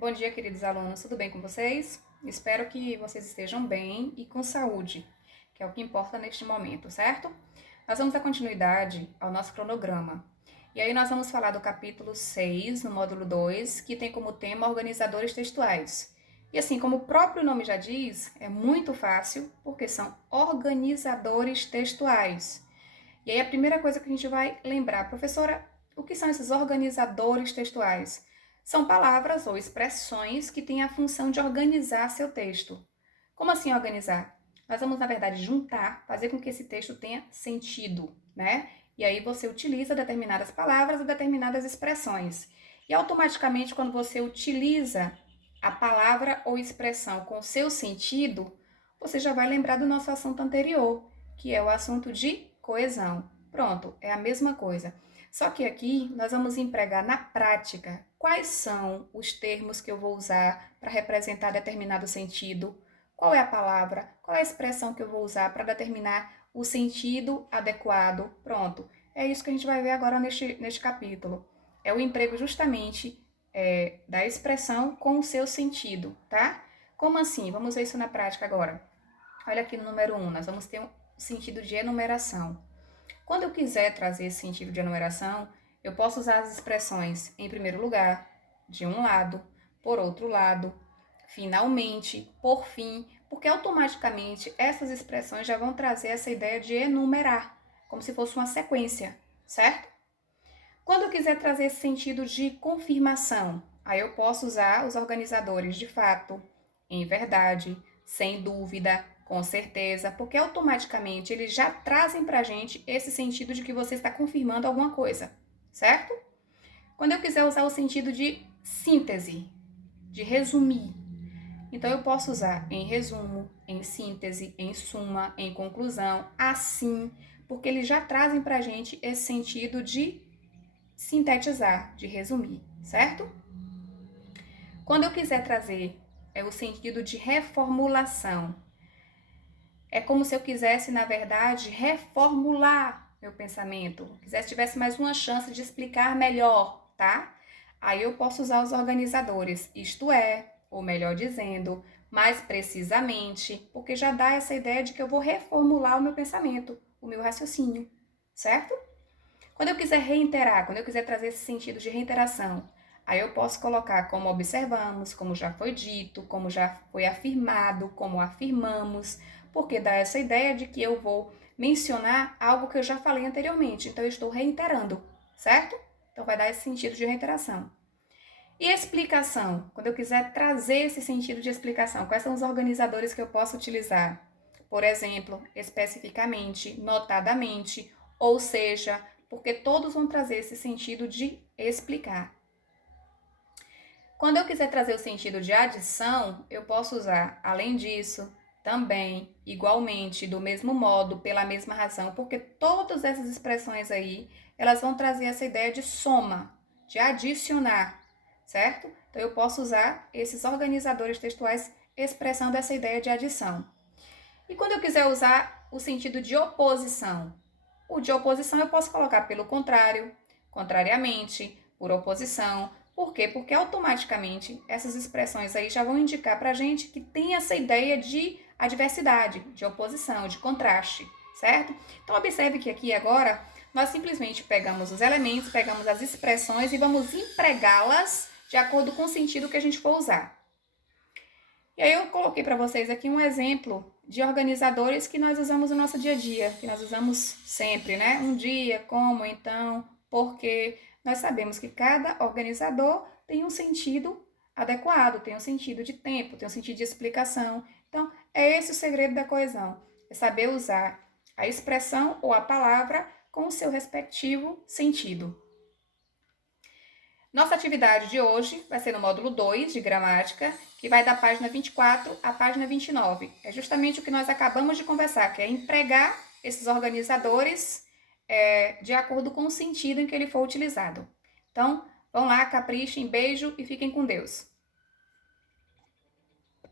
Bom dia, queridos alunos, tudo bem com vocês? Espero que vocês estejam bem e com saúde, que é o que importa neste momento, certo? Nós vamos dar continuidade ao nosso cronograma. E aí nós vamos falar do capítulo 6, no módulo 2, que tem como tema organizadores textuais. E assim, como o próprio nome já diz, é muito fácil, porque são organizadores textuais. E aí a primeira coisa que a gente vai lembrar, professora, o que são esses organizadores textuais? São palavras ou expressões que têm a função de organizar seu texto. Como assim organizar? Nós vamos, na verdade, juntar, fazer com que esse texto tenha sentido, né? E aí você utiliza determinadas palavras ou determinadas expressões. E automaticamente, quando você utiliza a palavra ou expressão com seu sentido, você já vai lembrar do nosso assunto anterior, que é o assunto de coesão. Pronto, é a mesma coisa. Só que aqui nós vamos empregar na prática quais são os termos que eu vou usar para representar determinado sentido, qual é a palavra, qual é a expressão que eu vou usar para determinar o sentido adequado. Pronto, é isso que a gente vai ver agora neste capítulo. É o emprego justamente da expressão com o seu sentido, tá? Como assim? Vamos ver isso na prática agora. Olha aqui no número 1, nós vamos ter um sentido de enumeração. Quando eu quiser trazer esse sentido de enumeração, eu posso usar as expressões em primeiro lugar, de um lado, por outro lado, finalmente, por fim, porque automaticamente essas expressões já vão trazer essa ideia de enumerar, como se fosse uma sequência, certo? Quando eu quiser trazer esse sentido de confirmação, aí eu posso usar os organizadores de fato, em verdade, sem dúvida, com certeza, porque automaticamente eles já trazem pra gente esse sentido de que você está confirmando alguma coisa, certo? Quando eu quiser usar o sentido de síntese, de resumir, então eu posso usar em resumo, em síntese, em suma, em conclusão, assim, porque eles já trazem pra gente esse sentido de sintetizar, de resumir, certo? Quando eu quiser trazer o sentido de reformulação, é como se eu quisesse, na verdade, reformular meu pensamento, tivesse mais uma chance de explicar melhor, tá? Aí eu posso usar os organizadores, isto é, ou melhor dizendo, mais precisamente, porque já dá essa ideia de que eu vou reformular o meu pensamento, o meu raciocínio, certo? Quando eu quiser reiterar, quando eu quiser trazer esse sentido de reiteração, aí eu posso colocar como observamos, como já foi dito, como já foi afirmado, como afirmamos, porque dá essa ideia de que eu vou mencionar algo que eu já falei anteriormente, então eu estou reiterando, certo? Então vai dar esse sentido de reiteração. E explicação, quando eu quiser trazer esse sentido de explicação, quais são os organizadores que eu posso utilizar? Por exemplo, especificamente, notadamente, ou seja, porque todos vão trazer esse sentido de explicar. Quando eu quiser trazer o sentido de adição, eu posso usar, além disso, também, igualmente, do mesmo modo, pela mesma razão, porque todas essas expressões aí, elas vão trazer essa ideia de soma, de adicionar, certo? Então eu posso usar esses organizadores textuais expressando essa ideia de adição. E quando eu quiser usar o sentido de oposição, o de oposição eu posso colocar pelo contrário, contrariamente, por oposição. Por quê? Porque automaticamente essas expressões aí já vão indicar para a gente que tem essa ideia de adversidade, de oposição, de contraste, certo? Então observe que aqui agora nós simplesmente pegamos os elementos, pegamos as expressões e vamos empregá-las de acordo com o sentido que a gente for usar. E aí eu coloquei para vocês aqui um exemplo de organizadores que nós usamos no nosso dia a dia, que nós usamos sempre, né? Um dia, como, então, porque nós sabemos que cada organizador tem um sentido adequado, tem um sentido de tempo, tem um sentido de explicação. Então, é esse o segredo da coesão, é saber usar a expressão ou a palavra com o seu respectivo sentido. Nossa atividade de hoje vai ser no módulo 2 de gramática, que vai da página 24 à página 29. É justamente o que nós acabamos de conversar, que é empregar esses organizadores de acordo com o sentido em que ele for utilizado. Então, vão lá, caprichem, beijo e fiquem com Deus.